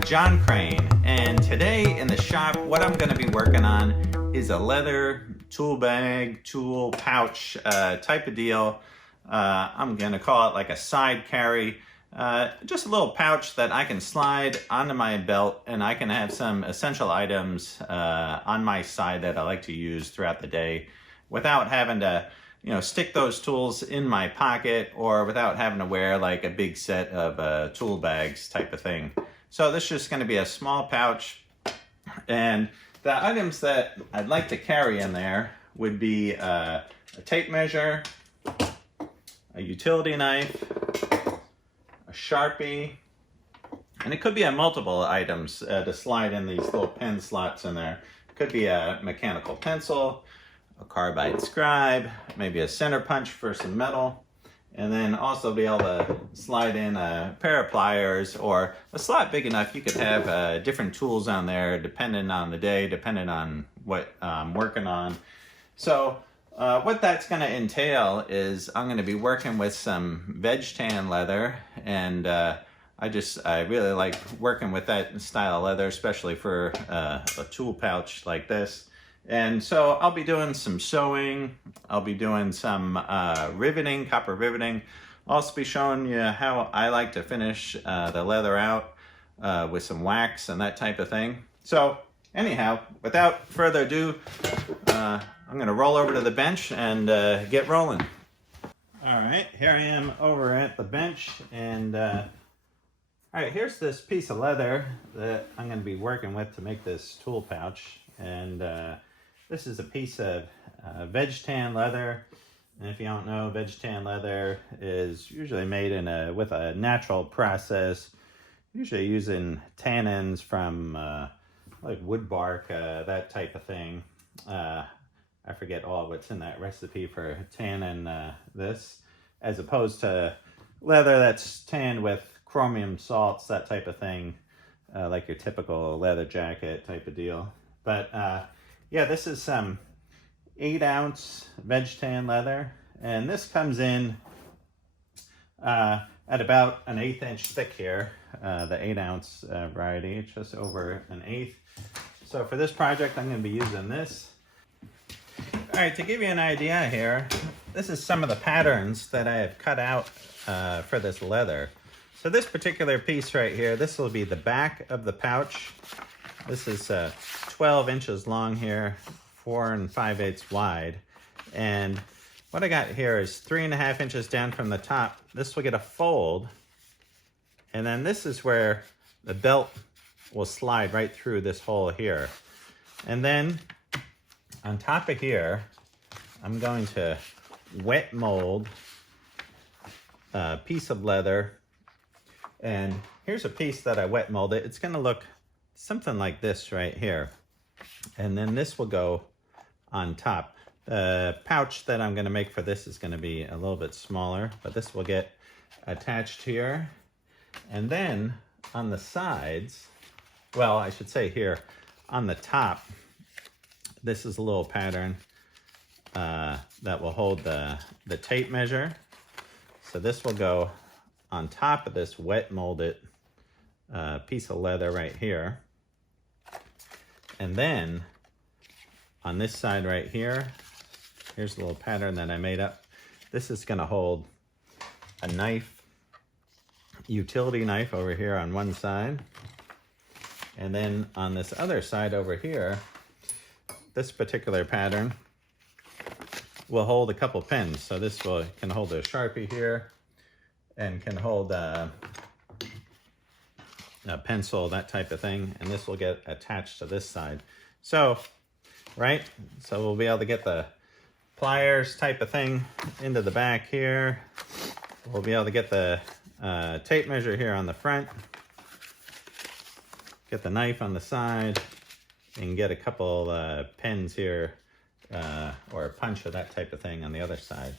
with Jon Crane, and today in the shop what I'm going to be working on is a leather tool bag, tool pouch type of deal. I'm going to call it like a side carry, just a little pouch that I can slide onto my belt, and I can have some essential items on my side that I like to use throughout the day without having to stick those tools in my pocket, or without having to wear like a big set of tool bags type of thing. So this is just going to be a small pouch, and the items that I'd like to carry in there would be a tape measure, a utility knife, a Sharpie, and it could be multiple items to slide in these little pen slots in there. It could be a mechanical pencil, a carbide scribe, maybe a center punch for some metal, and then also be able to slide in a pair of pliers, or a slot big enough you could have different tools on there depending on the day, depending on what I'm working on. So what that's going to entail is I'm going to be working with some veg tan leather, and I really like working with that style of leather, especially for a tool pouch like this. And so I'll be doing some sewing, I'll be doing some riveting, copper riveting. I'll also be showing you how I like to finish the leather out with some wax and that type of thing. So anyhow, without further ado, I'm going to roll over to the bench and get rolling. All right, here I am over at the bench, and all right, here's this piece of leather that I'm going to be working with to make this tool pouch. And this is a piece of veg tan leather. And if you don't know, veg tan leather is usually made with a natural process, usually using tannins from like wood bark, that type of thing. I forget all what's in that recipe for tanning this, as opposed to leather that's tanned with chromium salts, that type of thing, like your typical leather jacket type of deal. But yeah, this is some 8-ounce veg tan leather, and this comes in at about an 1/8 inch thick here, the 8-ounce variety, just over an 1/8. So for this project, I'm going to be using this. All right, to give you an idea here, this is some of the patterns that I have cut out for this leather. So this particular piece right here, this will be the back of the pouch. This is 12 inches long here, 4 5/8 wide. And what I got here is 3.5 inches down from the top. This will get a fold. And then this is where the belt will slide right through this hole here. And then on top of here, I'm going to wet mold a piece of leather. And here's a piece that I wet molded. It's going to look something like this right here. And then this will go on top. The pouch that I'm going to make for this is going to be a little bit smaller, but this will get attached here. And then on the sides, well, I should say here, on the top, this is a little pattern that will hold the tape measure. So this will go on top of this wet molded piece of leather right here. And then on this side right here, here's a little pattern that I made up. This is going to hold a knife, utility knife over here on one side. And then on this other side over here, this particular pattern will hold a couple pens. So this can hold a Sharpie here, and can hold a pencil, that type of thing, and this will get attached to this side. So, right, so we'll be able to get the pliers type of thing into the back here. We'll be able to get the tape measure here on the front, get the knife on the side, and get a couple pens here, or a punch or that type of thing on the other side.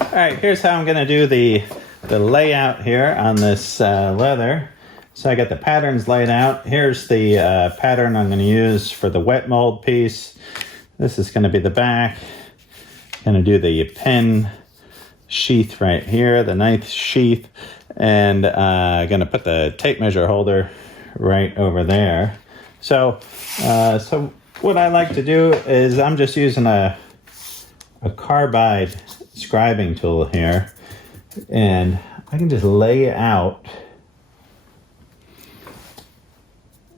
All right, here's how I'm going to do the layout here on this leather. So I got the patterns laid out. Here's the pattern I'm going to use for the wet mold piece. This is going to be the back. Going to do the pen sheath right here, the knife sheath, and gonna put the tape measure holder right over there. So what I like to do is I'm just using a carbide scribing tool here, and I can just lay out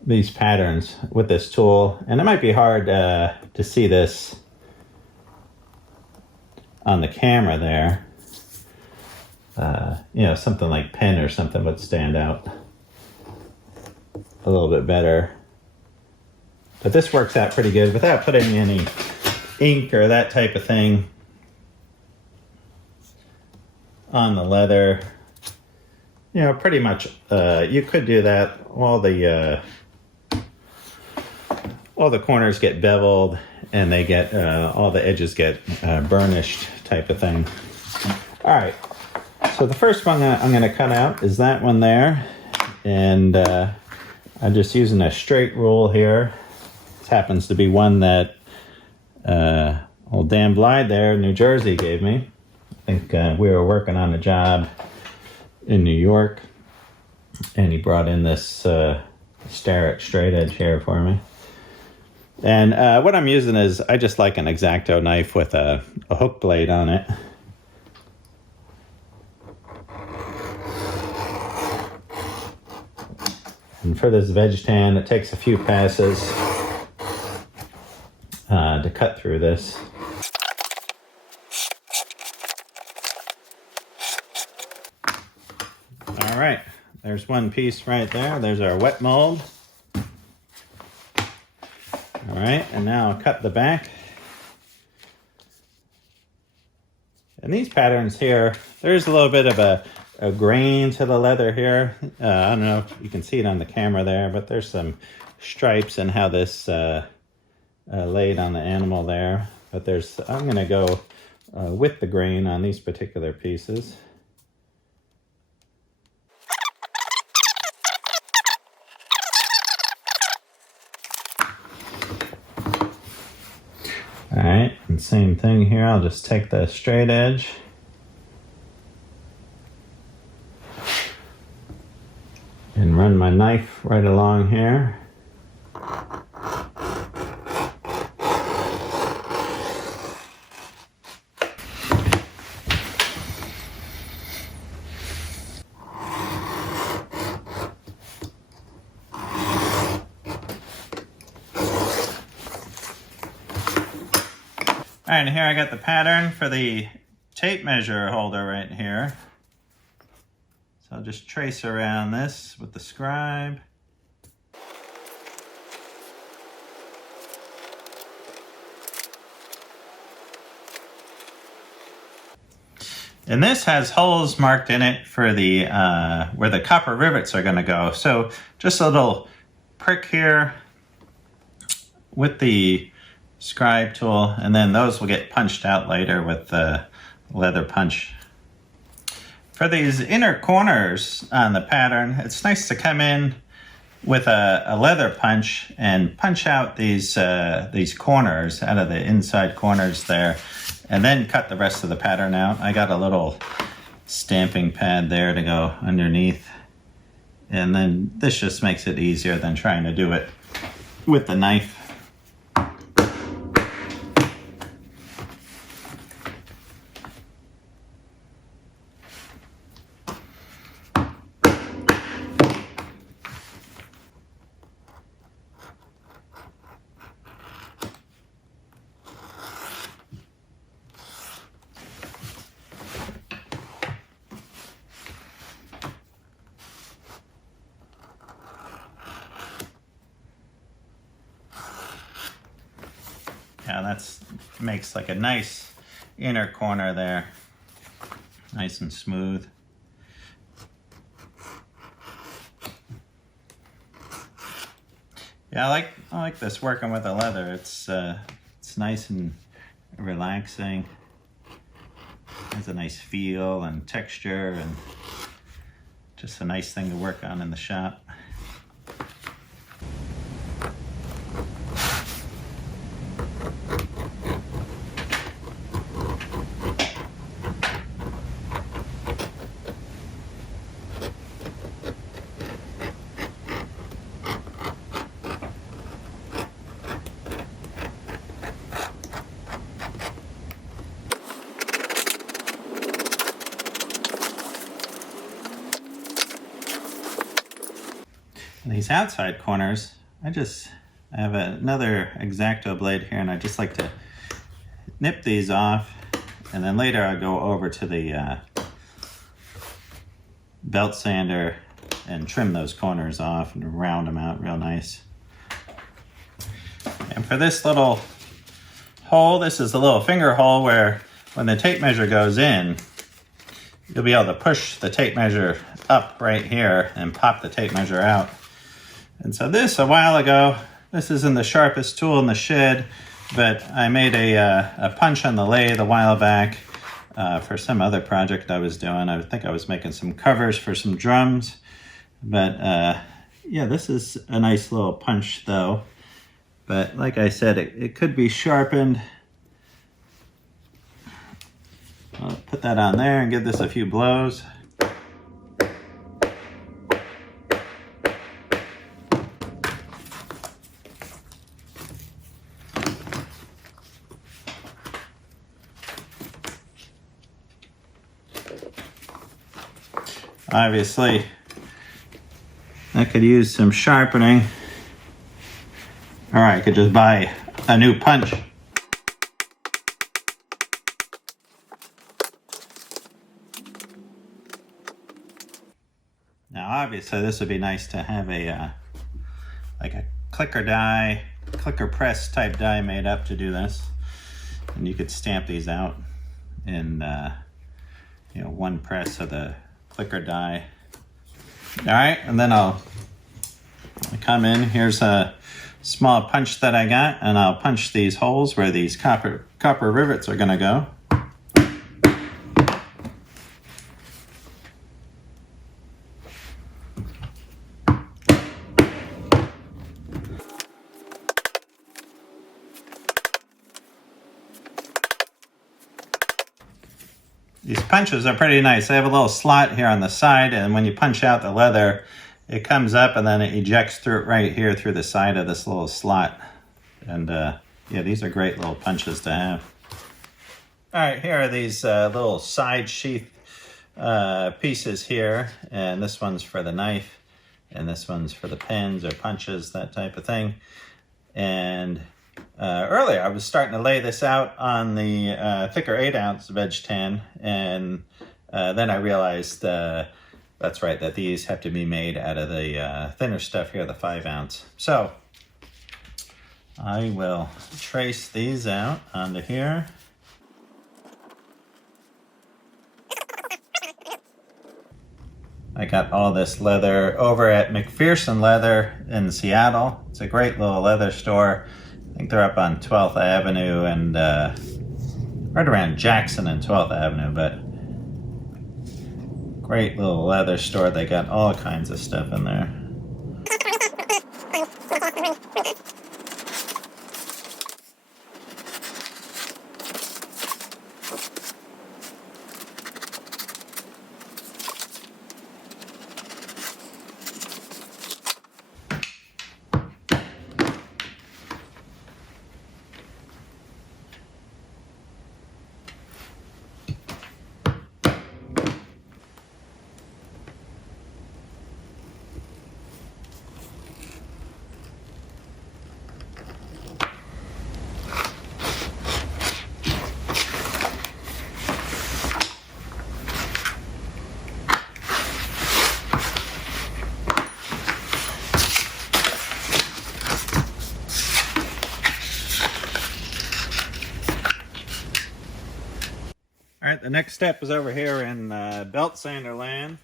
these patterns with this tool. And it might be hard to see this on the camera there. You know, something like pen or something would stand out a little bit better. But this works out pretty good without putting any ink or that type of thing on the leather. You know, pretty much you could do that. All the corners get beveled, and they get all the edges get burnished type of thing. All right, so the first one I'm going to cut out is that one there, and I'm just using a straight rule here. This happens to be one that old Dan Blythe there in New Jersey gave me. I think we were working on a job in New York, and he brought in this Starrett straight edge here for me. And what I'm using is, I just like an X-Acto knife with a hook blade on it. And for this veg tan, it takes a few passes to cut through this. All right, there's one piece right there. There's our wet mold. All right, and now I'll cut the back. And these patterns here, there's a little bit of a grain to the leather here. I don't know if you can see it on the camera there, but there's some stripes in how this laid on the animal there. But I'm gonna go with the grain on these particular pieces. All right, and same thing here. I'll just take the straight edge and run my knife right along here. All right, and here I got the pattern for the tape measure holder right here. So I'll just trace around this with the scribe. And this has holes marked in it for the where the copper rivets are gonna go. So just a little prick here with the scribe tool, and then those will get punched out later with the leather punch. For these inner corners on the pattern, it's nice to come in with a leather punch and punch out these corners out of the inside corners there, and then cut the rest of the pattern out. I got a little stamping pad there to go underneath, and then this just makes it easier than trying to do it with the knife. Yeah, that makes like a nice inner corner there, nice and smooth. Yeah, I like this working with the leather. It's nice and relaxing. It has a nice feel and texture, and just a nice thing to work on in the shop. these outside corners, I have another X-Acto blade here, and I just like to nip these off, and then later I'll go over to the belt sander and trim those corners off and round them out real nice. And for this little hole, this is the little finger hole where when the tape measure goes in, you'll be able to push the tape measure up right here and pop the tape measure out. And so this, a while ago, this isn't the sharpest tool in the shed, but I made a punch on the lathe a while back for some other project I was doing. I think I was making some covers for some drums. But yeah, this is a nice little punch though. But like I said, it could be sharpened. I'll put that on there and give this a few blows. Obviously, I could use some sharpening, or I could just buy a new punch. Now, obviously, this would be nice to have a like a clicker press type die made up to do this, and you could stamp these out in one press of the clicker die. All right, and then I'll come in. Here's a small punch that I got, and I'll punch these holes where these copper rivets are going to go. These punches are pretty nice. They have a little slot here on the side, and when you punch out the leather, it comes up and then it ejects through it right here through the side of this little slot. And yeah, these are great little punches to have. All right, here are these little side sheath pieces here, and this one's for the knife, and this one's for the pins or punches, that type of thing. And earlier I was starting to lay this out on the thicker 8-ounce veg tan, and then I realized that's right, that these have to be made out of the thinner stuff here, the 5-ounce. So I will trace these out onto here. I got all this leather over at McPherson Leather in Seattle. It's a great little leather store. I think they're up on 12th Avenue and right around Jackson and 12th Avenue, but great little leather store. They got all kinds of stuff in there. All right, the next step is over here in belt sander land,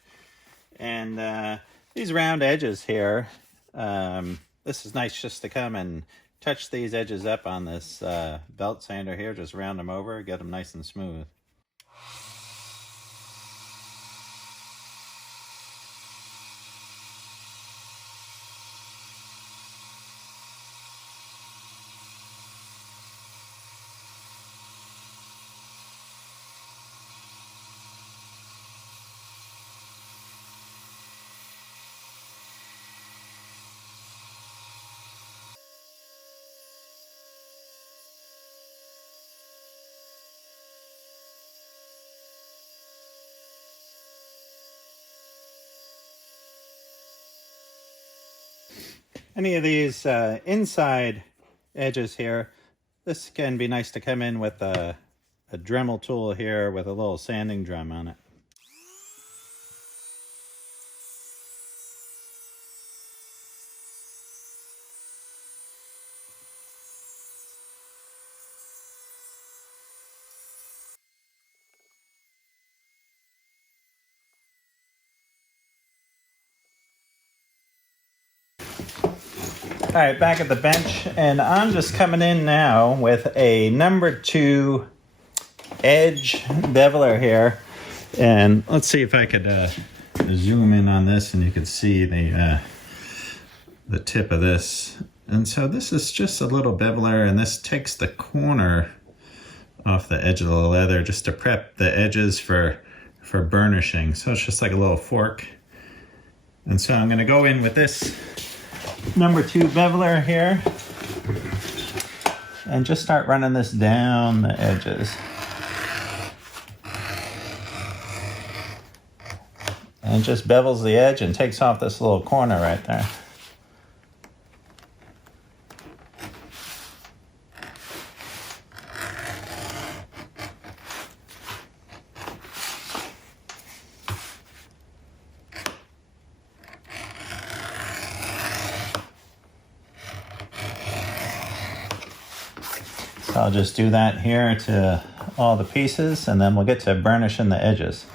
and these round edges here, this is nice just to come and touch these edges up on this belt sander here, just round them over, get them nice and smooth. any of these inside edges here, this can be nice to come in with a Dremel tool here with a little sanding drum on it. All right, back at the bench, and I'm just coming in now with a number 2 edge beveler here. And let's see if I could zoom in on this and you can see the tip of this. And so this is just a little beveler, and this takes the corner off the edge of the leather just to prep the edges for burnishing. So it's just like a little fork. And so I'm going to go in with this number 2 beveler here and just start running this down the edges. And just bevels the edge and takes off this little corner right there. So I'll just do that here to all the pieces, and then we'll get to burnishing the edges.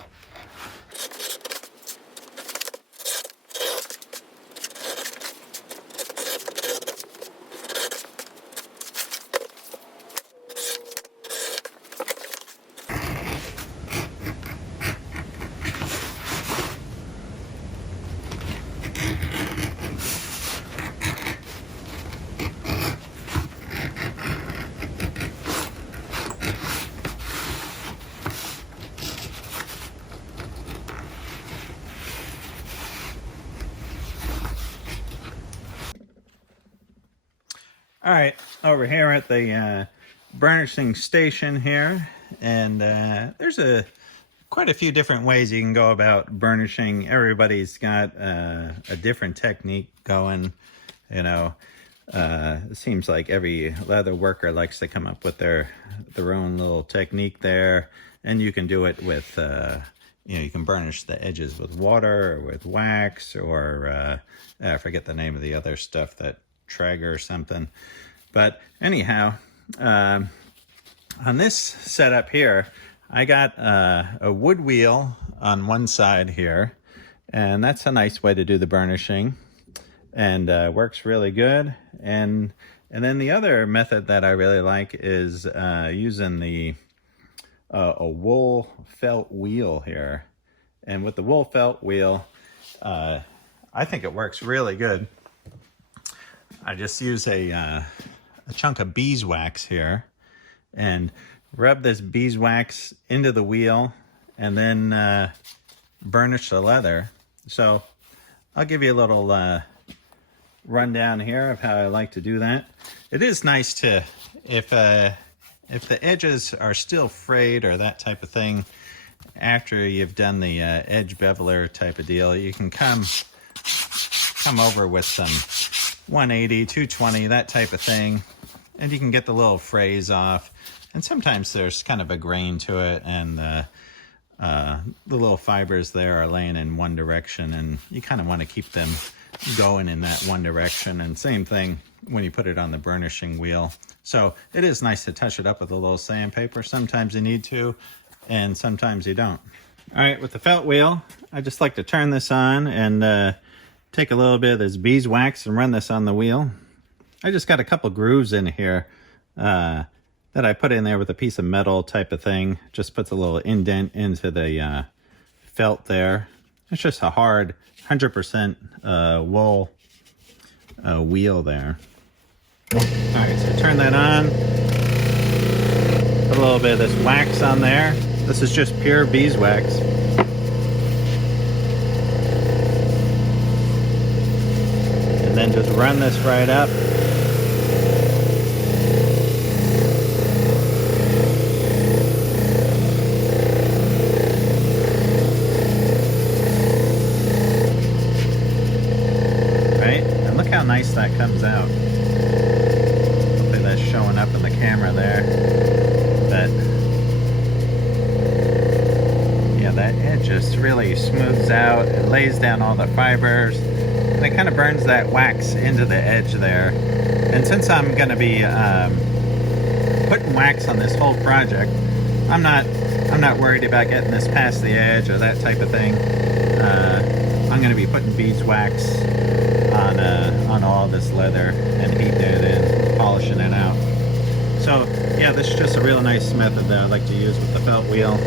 All right, over here at the burnishing station here, and there's quite a few different ways you can go about burnishing. Everybody's got a different technique going, you know. It seems like every leather worker likes to come up with their own little technique there, and you can do it with you know, you can burnish the edges with water or with wax, or I forget the name of the other stuff, that Traeger or something. But anyhow, on this setup here, I got a wood wheel on one side here, and that's a nice way to do the burnishing, and works really good. And then the other method that I really like is using the a wool felt wheel here. And with the wool felt wheel, I think it works really good. I just use a chunk of beeswax here and rub this beeswax into the wheel, and then burnish the leather. So I'll give you a little rundown here of how I like to do that. It is nice to, if the edges are still frayed or that type of thing, after you've done the edge beveler type of deal, you can come over with some 180, 220, that type of thing, and you can get the little frays off. And sometimes there's kind of a grain to it, and the little fibers there are laying in one direction, and you kind of want to keep them going in that one direction. And same thing when you put it on the burnishing wheel. So it is nice to touch it up with a little sandpaper. Sometimes you need to, and sometimes you don't. All right, with the felt wheel, I just like to turn this on and take a little bit of this beeswax and run this on the wheel. I just got a couple grooves in here that I put in there with a piece of metal type of thing. Just puts a little indent into the felt there. It's just a hard 100% wool wheel there. All right, so turn that on. Put a little bit of this wax on there. This is just pure beeswax. And then just run this right up. Right? And look how nice that just really smooths out and lays down all the fibers, and it kind of burns that wax into the edge there. And since I'm going to be putting wax on this whole project, I'm not worried about getting this past the edge or that type of thing. I'm going to be putting beeswax on all this leather and heating it in, polishing it out. So yeah, this is just a real nice method that I like to use with the felt wheel.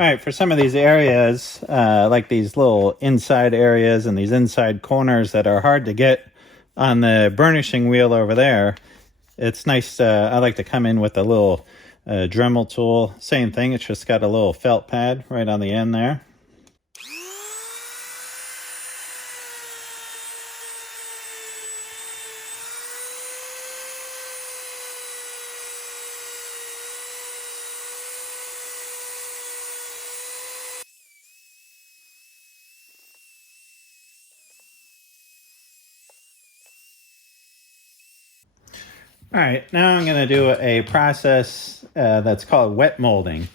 All right, for some of these areas, like these little inside areas and these inside corners that are hard to get on the burnishing wheel over there, it's nice. I like to come in with a little Dremel tool. Same thing, it's just got a little felt pad right on the end there. All right, now I'm going to do a process that's called wet molding.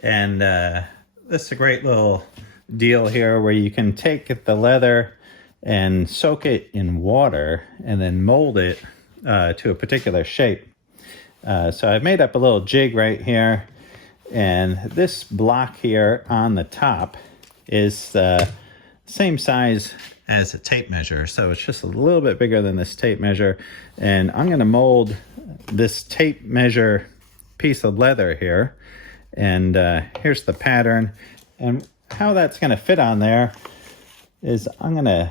And this is a great little deal here where you can take the leather and soak it in water and then mold it to a particular shape. So I've made up a little jig right here. And this block here on the top is the same size as a tape measure, so it's just a little bit bigger than this tape measure. And I'm going to mold this tape measure piece of leather here, and here's the pattern. And how that's going to fit on there is I'm going to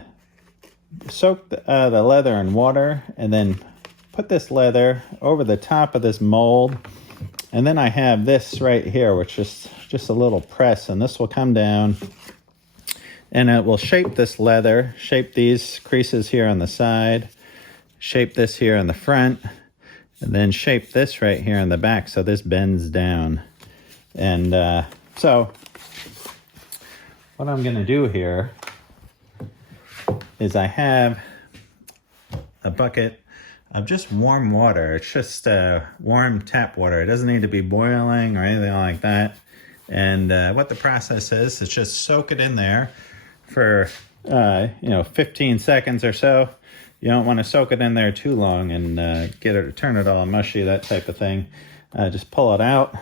soak the leather in water and then put this leather over the top of this mold. And then I have this right here, which is just a little press, and this will come down and it will shape this leather, shape these creases here on the side, shape this here in the front, and then shape this right here in the back so this bends down. And so what I'm going to do here is I have a bucket of just warm water. It's just warm tap water. It doesn't need to be boiling or anything like that. And what the process is just soak it in there for 15 seconds or so. You don't want to soak it in there too long and turn it all mushy, that type of thing. Just pull it out.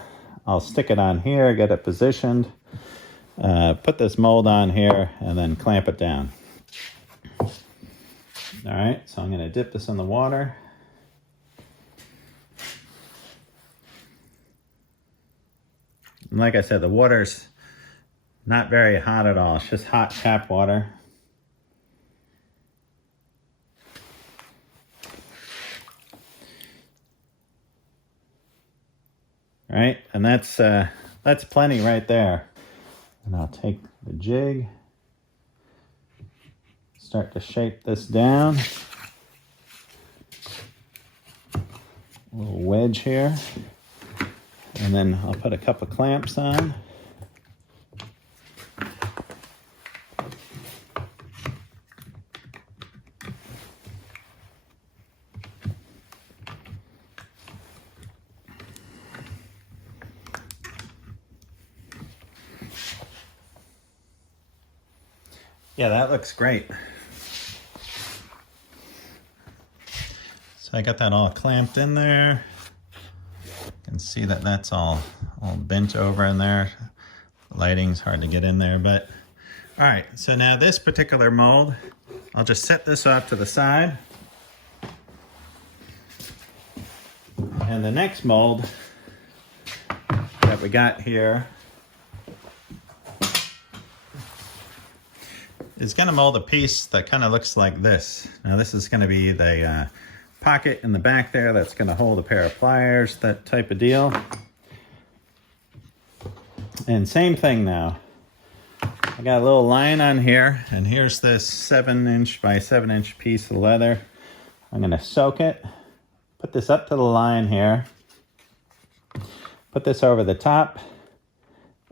I'll stick it on here, get it positioned, put this mold on here, and then clamp it down. All right, so I'm going to dip this in the water. And like I said, the water's not very hot at all. It's just hot tap water. All right, and that's plenty right there. And I'll take the jig, start to shape this down. A little wedge here. And then I'll put a couple clamps on. Yeah, that looks great. So I got that all clamped in there. You can see that that's all bent over in there. The lighting's hard to get in there, but all right. So now this particular mold, I'll just set this off to the side. And the next mold that we got here is going to mold a piece that kind of looks like this. Now this is going to be the pocket in the back there that's going to hold a pair of pliers, that type of deal. And same thing now. I got a little line on here, and here's this 7" by 7" piece of leather. I'm going to soak it, put this up to the line here, put this over the top,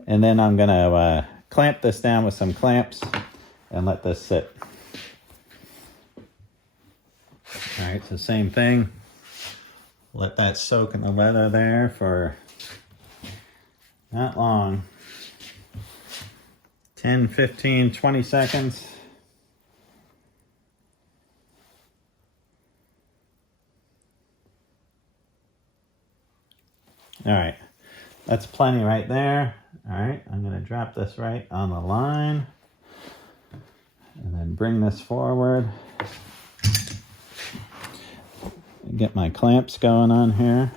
and then I'm going to clamp this down with some clamps and let this sit. All right, so same thing. Let that soak in the leather there for not long. 10, 15, 20 seconds. All right, that's plenty right there. All right, I'm going to drop this right on the line and then bring this forward. Get my clamps going on here.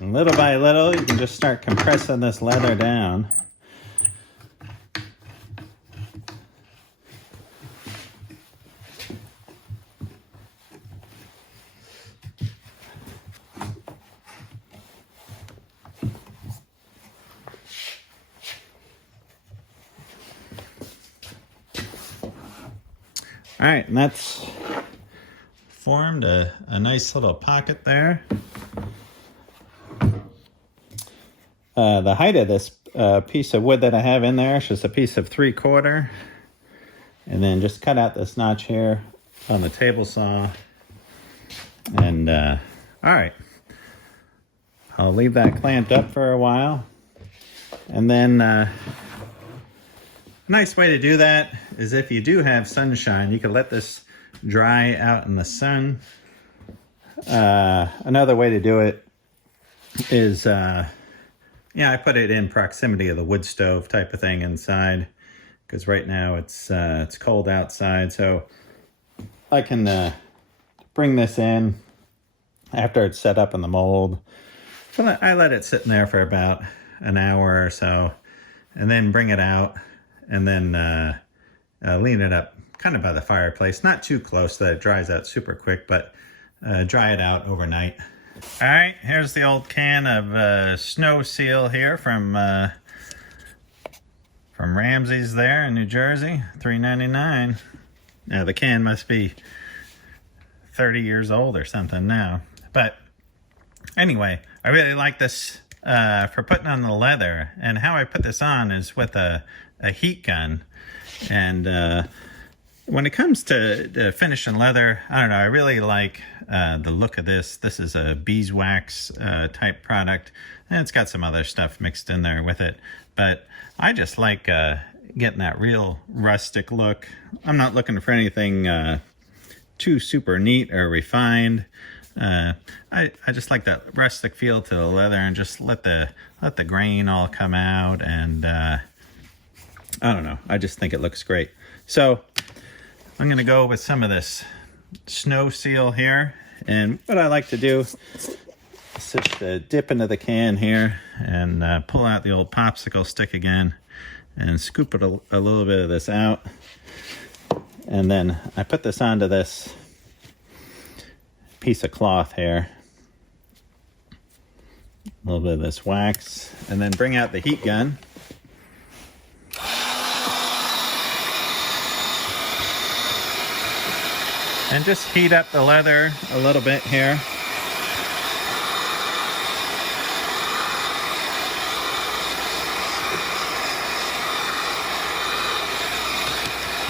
And little by little, you can just start compressing this leather down. All right, and that's formed a nice little pocket there. The height of this piece of wood that I have in there is just a piece of 3/4. And then just cut out this notch here on the table saw. And all right, I'll leave that clamped up for a while. And then a nice way to do that is if you do have sunshine, you can let this dry out in the sun. Another way to do it is, I put it in proximity of the wood stove type of thing inside, because right now it's cold outside. So I can bring this in after it's set up in the mold. So I let it sit in there for about an hour or so, and then bring it out, and then lean it up kind of by the fireplace, not too close so that it dries out super quick, but dry it out overnight. All right, here's the old can of Snow Seal here from Ramsey's there in New Jersey, $3.99. Now the can must be 30 years old or something now. But anyway, I really like this for putting on the leather. And how I put this on is with a heat gun. And when it comes to finishing leather, I don't know, I really like the look of this. This is a beeswax type product, and it's got some other stuff mixed in there with it. But I just like getting that real rustic look. I'm not looking for anything too super neat or refined. I just like that rustic feel to the leather, and just let the grain all come out. And I don't know, I just think it looks great. So I'm going to go with some of this Snow Seal here. And what I like to do is just dip into the can here and pull out the old popsicle stick again and scoop it a little bit of this out. And then I put this onto this piece of cloth here. A little bit of this wax. And then bring out the heat gun. And just heat up the leather a little bit here.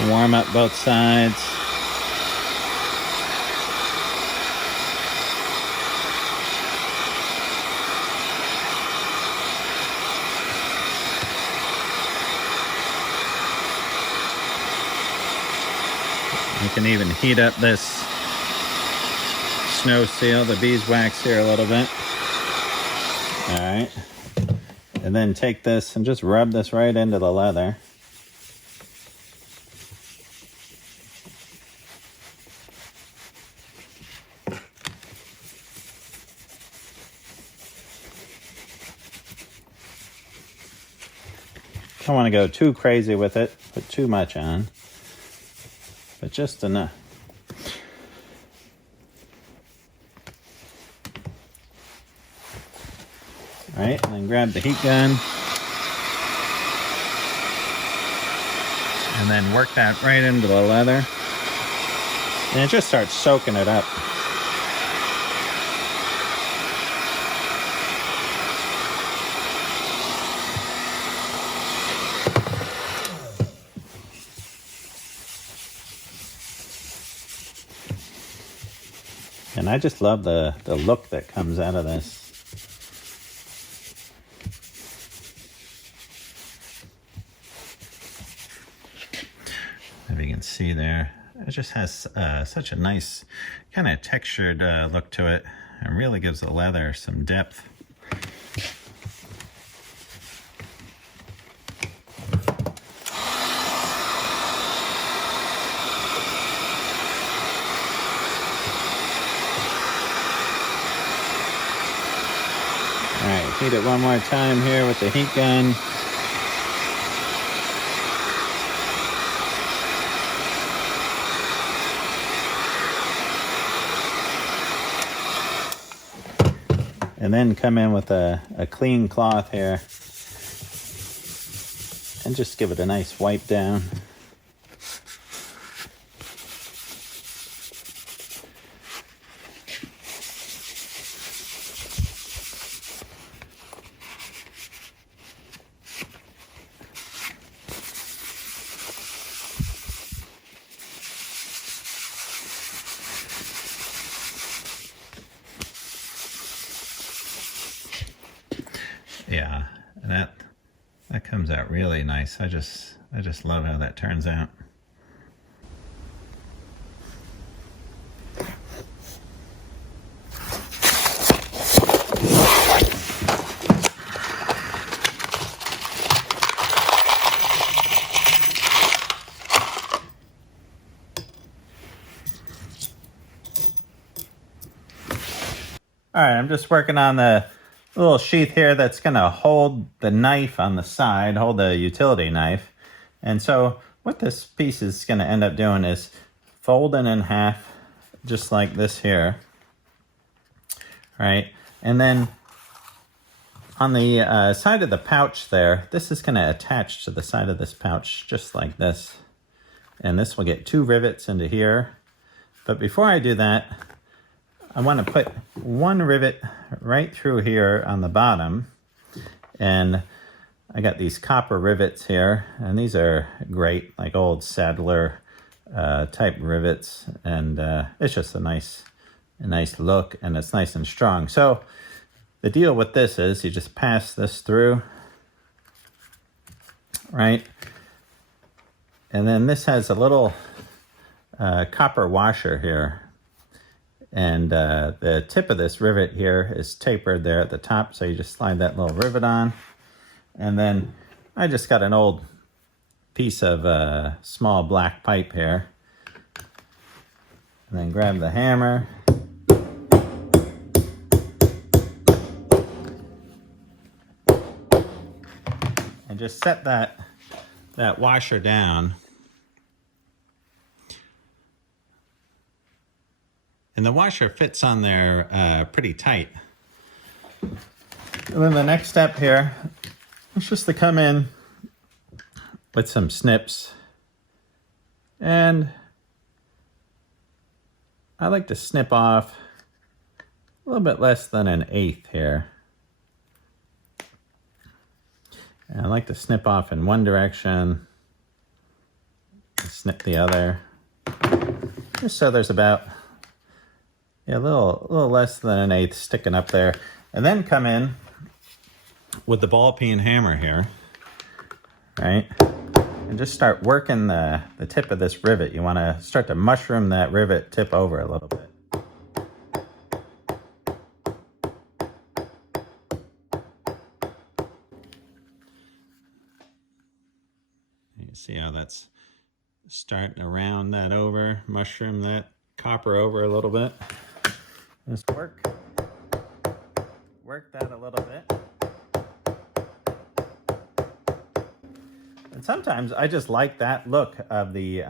Warm up both sides. You can even heat up this snow seal, the beeswax here a little bit. All right. And then take this and just rub this right into the leather. Don't want to go too crazy with it, put too much on, but just enough. All right, and then grab the heat gun. And then work that right into the leather. And it just starts soaking it up. And I just love the look that comes out of this. If you can see there, it just has such a nice kind of textured look to it. It really gives the leather some depth. All right, heat it one more time here with the heat gun. And then come in with a clean cloth here and just give it a nice wipe down. Yeah, and that comes out really nice. I just love how that turns out. All right, I'm just working on the little sheath here that's going to hold the knife on the side, hold the utility knife. And so what this piece is going to end up doing is folding in half, just like this here. Right? And then on the side of the pouch there, this is going to attach to the side of this pouch just like this. And this will get 2 rivets into here. But before I do that, I want to put 1 rivet right through here on the bottom. And I got these copper rivets here, and these are great, like old Saddler type rivets. And it's just a nice look, and it's nice and strong. So the deal with this is you just pass this through, right? And then this has a little copper washer here. And the tip of this rivet here is tapered there at the top, so you just slide that little rivet on. And then I just got an old piece of small black pipe here. And then grab the hammer. And just set that washer down. And the washer fits on there pretty tight. And then the next step here is just to come in with some snips. And I like to snip off a little bit less than 1/8 here. And I like to snip off in one direction snip the other. Just so there's about a little less than 1/8 sticking up there. And then come in with the ball peen hammer here, right? And just start working the tip of this rivet. You want to start to mushroom that rivet tip over a little bit. You see how that's starting to round that over, mushroom that copper over a little bit. Just work that a little bit. And sometimes I just like that look of the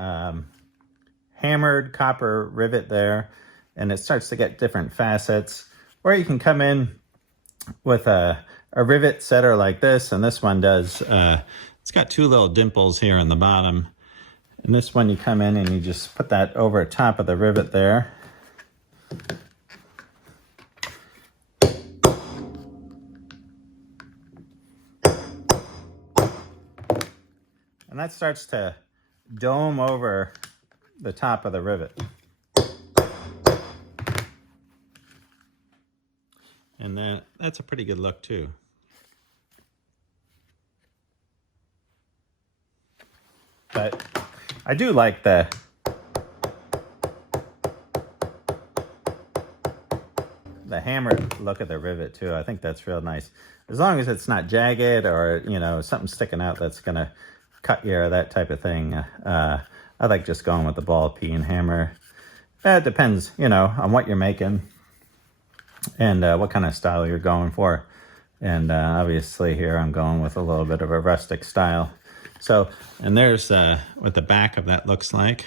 hammered copper rivet there, and it starts to get different facets. Or you can come in with a rivet setter like this, and this one does, it's got 2 little dimples here on the bottom. And this one you come in and you just put that over top of the rivet there. And that starts to dome over the top of the rivet. And then that's a pretty good look too. But I do like the hammered look of the rivet too. I think that's real nice. As long as it's not jagged or, you know, something sticking out that's gonna cut you or that type of thing. I like just going with the ball peen hammer. It depends, you know, on what you're making and what kind of style you're going for. And obviously here I'm going with a little bit of a rustic style. So, and there's what the back of that looks like.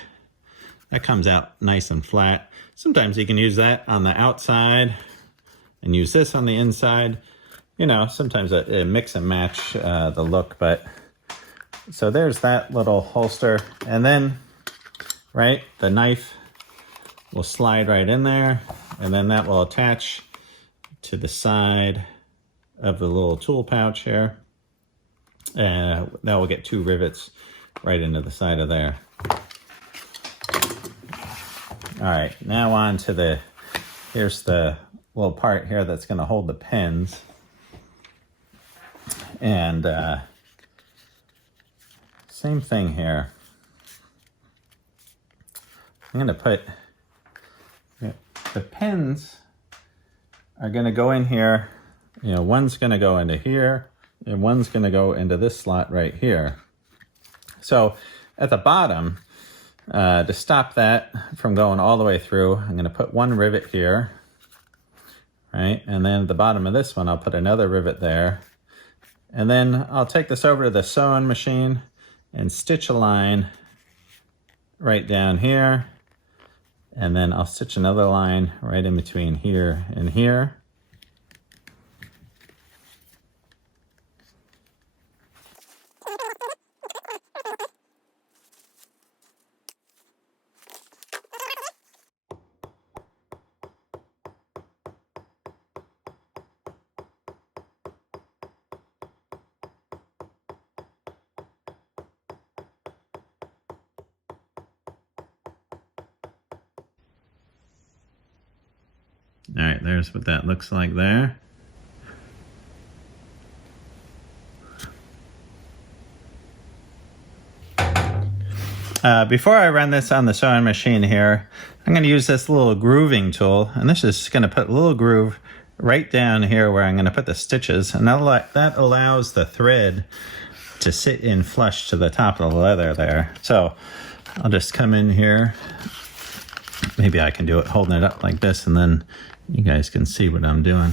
That comes out nice and flat. Sometimes you can use that on the outside and use this on the inside. You know, sometimes it mix and match the look, but so there's that little holster. And then, right, the knife will slide right in there, and then that will attach to the side of the little tool pouch here. And that will get 2 rivets right into the side of there. All right, now on to here's the little part here that's gonna hold the pins. And same thing here. I'm gonna put, the pins are gonna go in here. You know, one's gonna go into here, and one's gonna go into this slot right here. So at the bottom, to stop that from going all the way through, I'm gonna put 1 rivet here, right? And then at the bottom of this one, I'll put another rivet there. And then I'll take this over to the sewing machine and stitch a line right down here. And then I'll stitch another line right in between here and here. All right, there's what that looks like there. Before I run this on the sewing machine here, I'm going to use this little grooving tool, and this is going to put a little groove right down here where I'm going to put the stitches, and that allows the thread to sit in flush to the top of the leather there. So I'll just come in here. Maybe I can do it holding it up like this, and then you guys can see what I'm doing.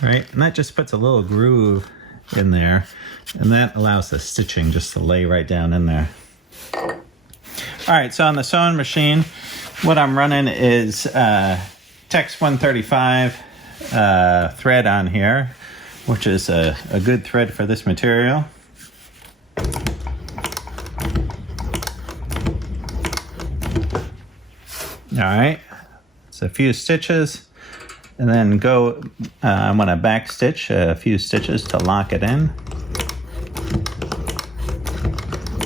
Right, and that just puts a little groove in there, and that allows the stitching just to lay right down in there. All right, so on the sewing machine, what I'm running is Tex 135 thread on here, which is a good thread for this material. All right, it's a few stitches, and then go, I'm gonna back stitch a few stitches to lock it in.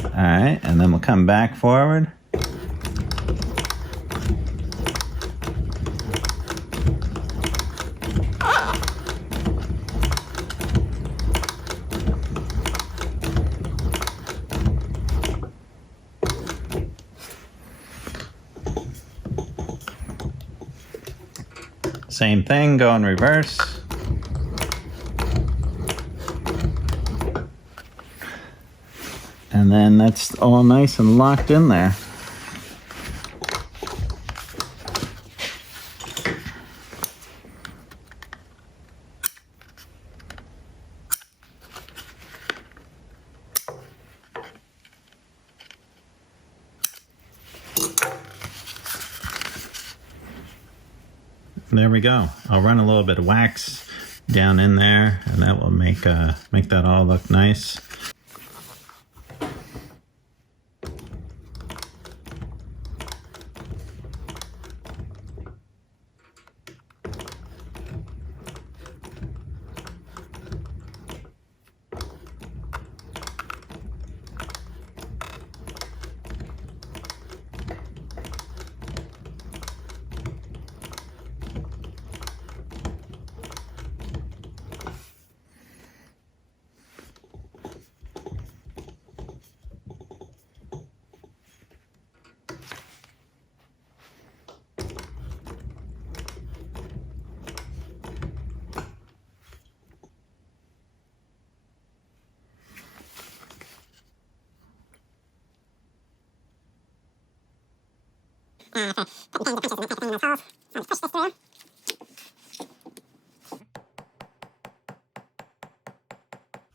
All right, and then we'll come back forward. Same thing, go in reverse. And then that's all nice and locked in there. There we go. I'll run a little bit of wax down in there, and that will make that all look nice.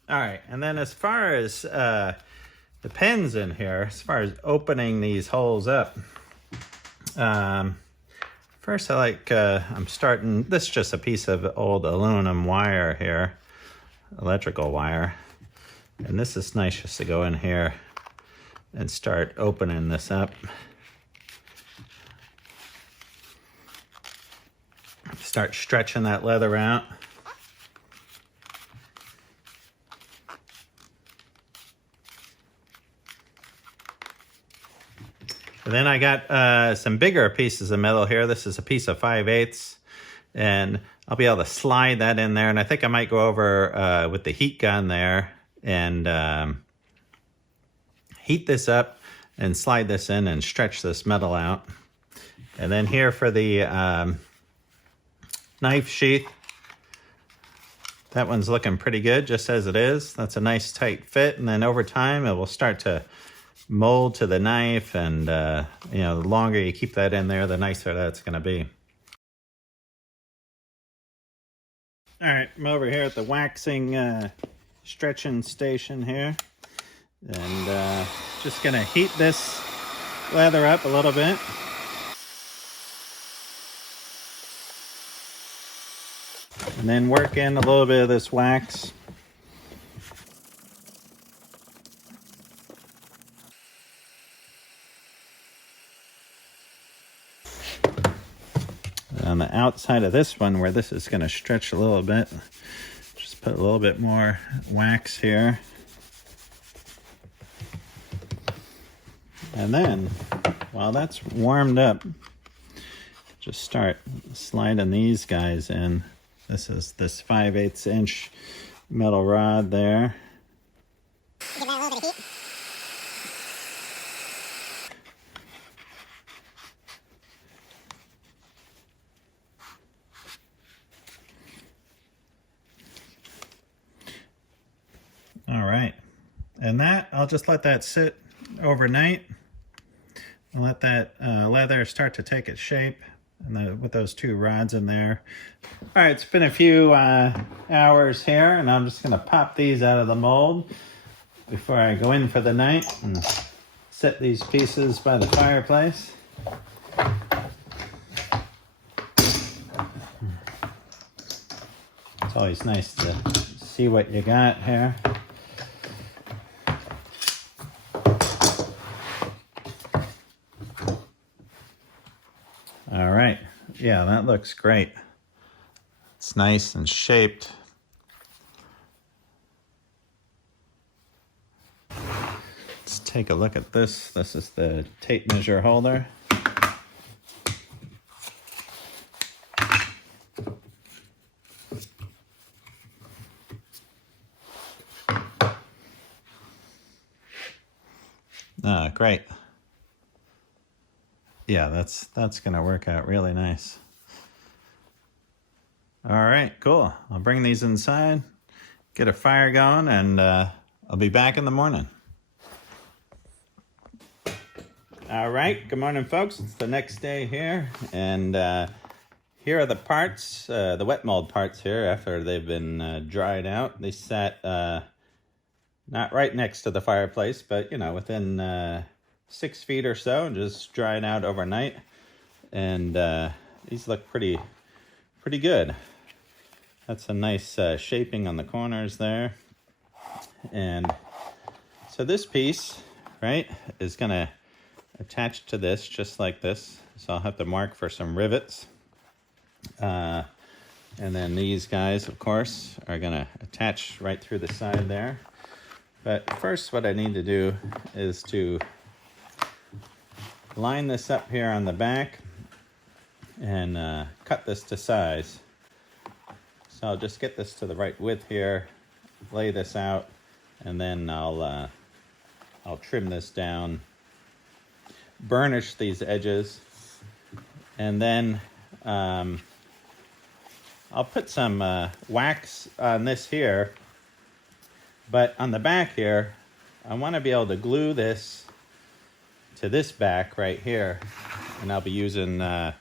All right, and then as far as the pins in here, as far as opening these holes up, first I like, I'm starting, this is just a piece of old aluminum wire here, electrical wire, and this is nice just to go in here and start opening this up. Start stretching that leather out. And then I got some bigger pieces of metal here. This is a piece of 5/8, and I'll be able to slide that in there. And I think I might go over with the heat gun there and heat this up and slide this in and stretch this metal out. And then here for the knife sheath, that one's looking pretty good just as it is. That's a nice tight fit, and then over time it will start to mold to the knife, and you know, the longer you keep that in there, the nicer that's going to be. All right, I'm over here at the waxing stretching station here, and just going to heat this leather up a little bit. And then work in a little bit of this wax. On the outside of this one, where this is going to stretch a little bit, just put a little bit more wax here. And then, while that's warmed up, just start sliding these guys in. This is this 5/8 inch metal rod there. Give that a little bit of heat. All right, and that, I'll just let that sit overnight and let that leather start to take its shape, and with those two rods in there. All right, it's been a few hours here, and I'm just gonna pop these out of the mold before I go in for the night and set these pieces by the fireplace. It's always nice to see what you got here. All right, yeah, that looks great. It's nice and shaped. Let's take a look at this. This is the tape measure holder. Great. Yeah, that's gonna work out really nice. All right, cool. I'll bring these inside, get a fire going, and I'll be back in the morning. All right, good morning, folks. It's the next day here, and here are the parts, the wet mold parts here after they've been dried out. They sat not right next to the fireplace, but you know, within 6 feet or so, just dried out overnight. And these look pretty good. That's a nice shaping on the corners there. And so this piece, right, is gonna attach to this just like this. So I'll have to mark for some rivets. And then these guys, of course, are gonna attach right through the side there. But first what I need to do is to line this up here on the back and cut this to size. So I'll just get this to the right width here, lay this out, and then I'll trim this down, burnish these edges, and then I'll put some wax on this here. But on the back here, I want to be able to glue this to this back right here. And I'll be using the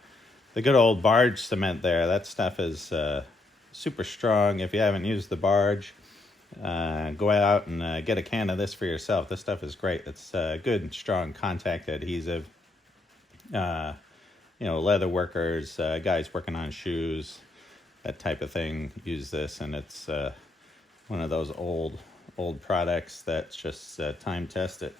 good old barge cement there. That stuff is super strong. If you haven't used the barge, go out and get a can of this for yourself. This stuff is great. It's good and strong contact adhesive. You know, leather workers, guys working on shoes, that type of thing, use this. And it's one of those old products that's just time tested.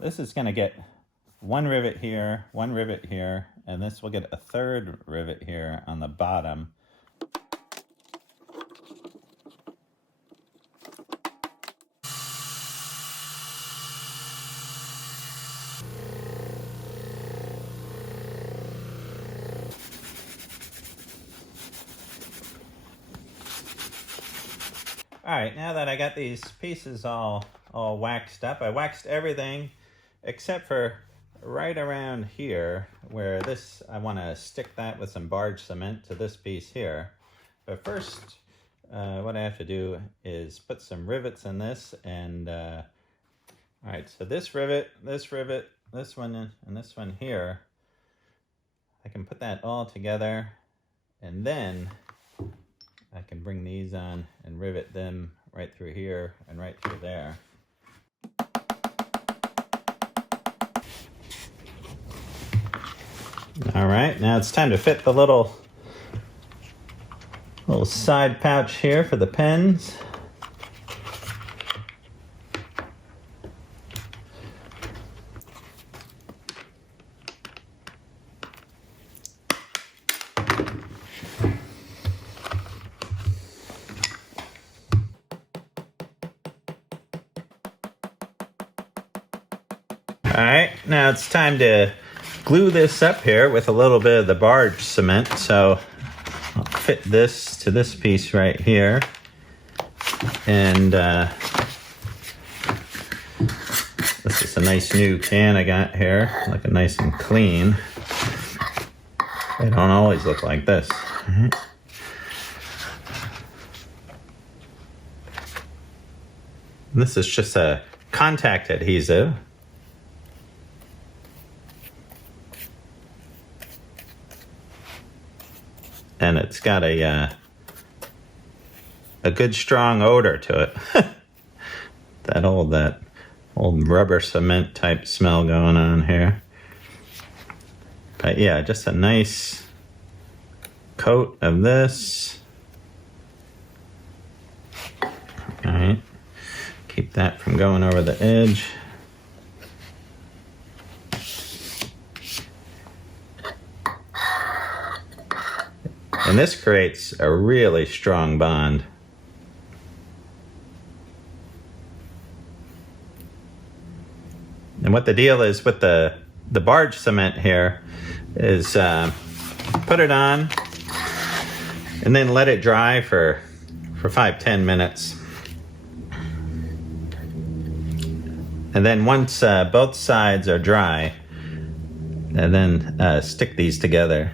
This is going to get one rivet here, and this will get a third rivet here on the bottom. All right, now that I got these pieces all waxed up, I waxed everything except for right around here where this, I want to stick that with some barge cement to this piece here. But first, what I have to do is put some rivets in this, and all right, so this rivet, this one, and this one here, I can put that all together, and then I can bring these on and rivet them right through here and right through there. All right, now it's time to fit the little side pouch here for the pens. All right, now it's time to glue this up here with a little bit of the barge cement. So I'll fit this to this piece right here. And this is a nice new can I got here, looking nice and clean. They don't always look like this. Right. This is just a contact adhesive. and it's got a good strong odor to it. that old rubber cement type smell going on here. But yeah, just a nice coat of this. All right, keep that from going over the edge. And this creates a really strong bond. And what the deal is with the barge cement here is put it on and then let it dry for 5-10 minutes. And then once both sides are dry, and then stick these together.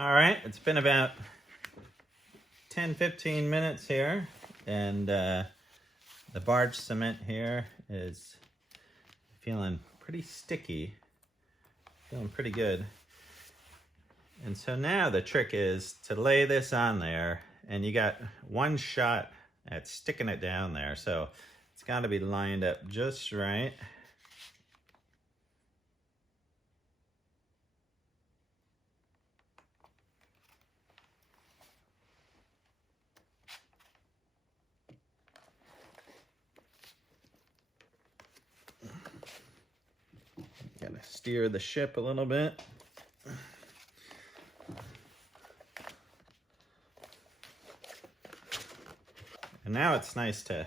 All right, it's been about 10-15 minutes here, and the barge cement here is feeling pretty sticky, feeling pretty good. And so now the trick is to lay this on there, and you got one shot at sticking it down there, so it's got to be lined up just right. Gotta steer the ship a little bit. And now it's nice to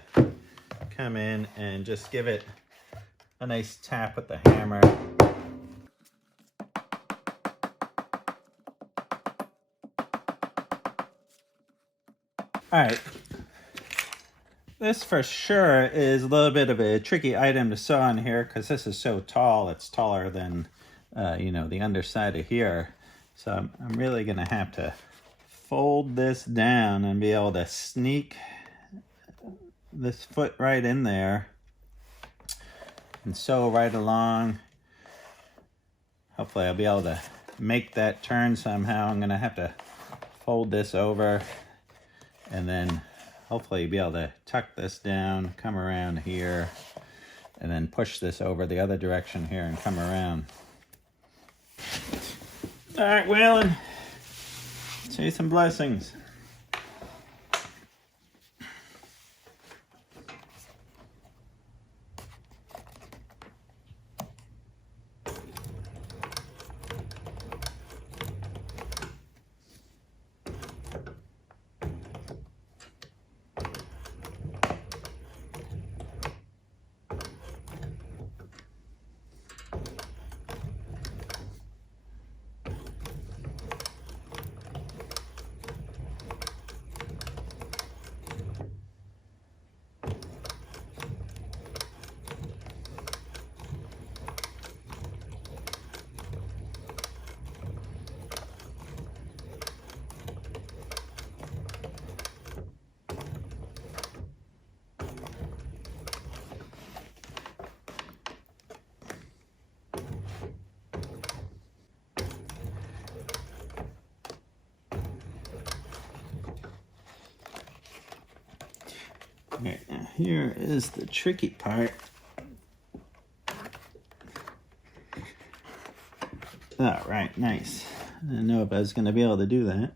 come in and just give it a nice tap with the hammer. All right. This for sure is a little bit of a tricky item to sew on here because this is so tall. It's taller than, you know, the underside of here. So I'm really gonna have to fold this down and be able to sneak this foot right in there and sew right along. Hopefully I'll be able to make that turn somehow. I'm gonna have to fold this over and then hopefully be able to tuck this down, come around here, and then push this over the other direction here and come around. All right, Waylon, say some blessings. Okay, now here is the tricky part. All right, nice. I didn't know if I was going to be able to do that.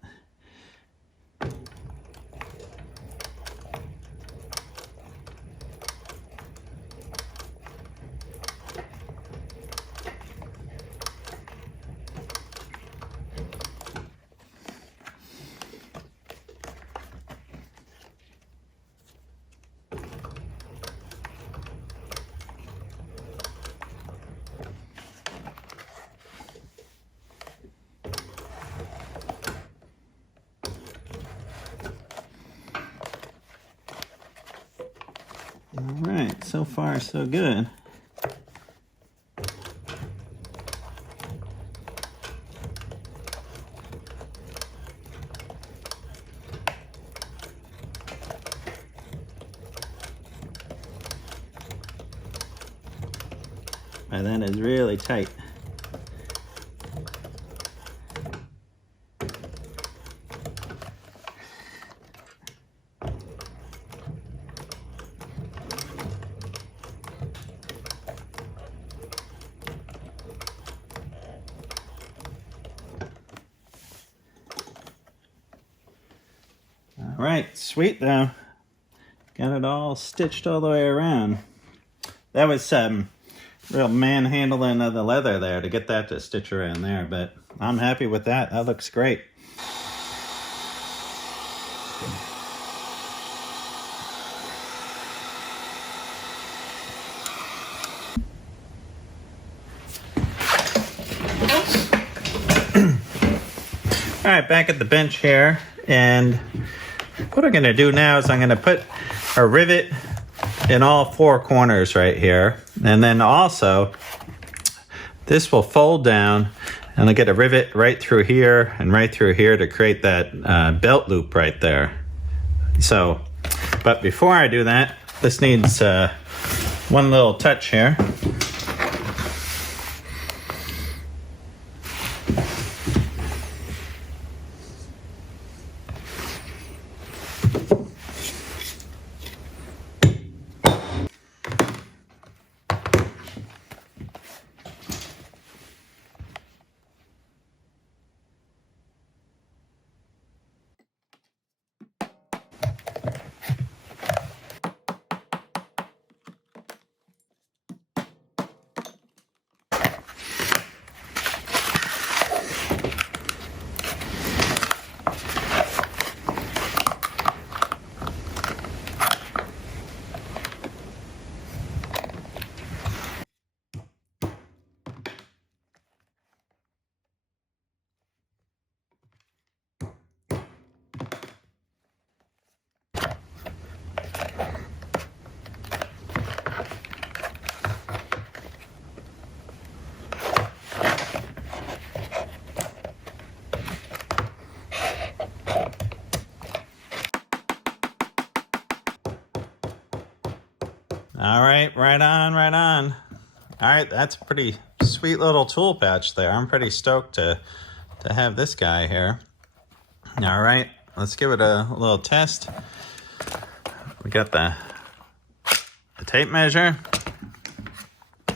All right, so far so good. And that is really tight. All right, sweet though. Got it all stitched all the way around. That was real manhandling of the leather there to get that to stitch around there, but I'm happy with that. That looks great. All right, back at the bench here, and what I'm gonna do now is I'm gonna put a rivet in all four corners right here, and then also this will fold down and I'll get a rivet right through here and right through here to create that belt loop right there. So, but before I do that, this needs one little touch here. All right, right on, right on. All right, that's a pretty sweet little tool pouch there. I'm pretty stoked to have this guy here. All right, let's give it a little test. We got the tape measure. All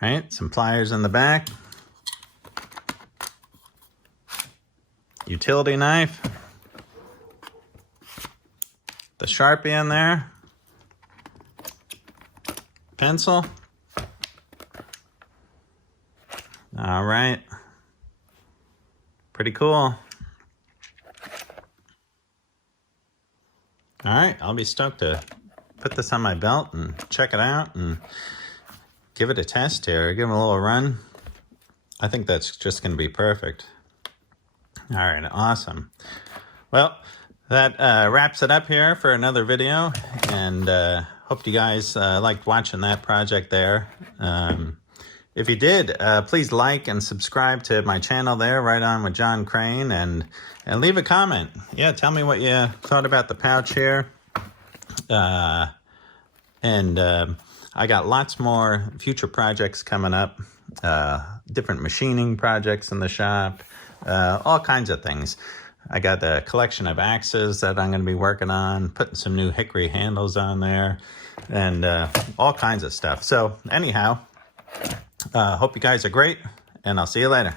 right, some pliers in the back. Utility knife. The Sharpie in there. Pencil. All right. Pretty cool. All right, I'll be stoked to put this on my belt and check it out and give it a test here. Give it a little run. I think that's just going to be perfect. All right, awesome. Well, that wraps it up here for another video, and hope you guys liked watching that project there. If you did, please like and subscribe to my channel there, Right On with Jon Crane, and leave a comment. Yeah, tell me what you thought about the pouch here. I got lots more future projects coming up, different machining projects in the shop, all kinds of things. I got a collection of axes that I'm going to be working on, putting some new hickory handles on there, and all kinds of stuff. So anyhow, hope you guys are great, and I'll see you later.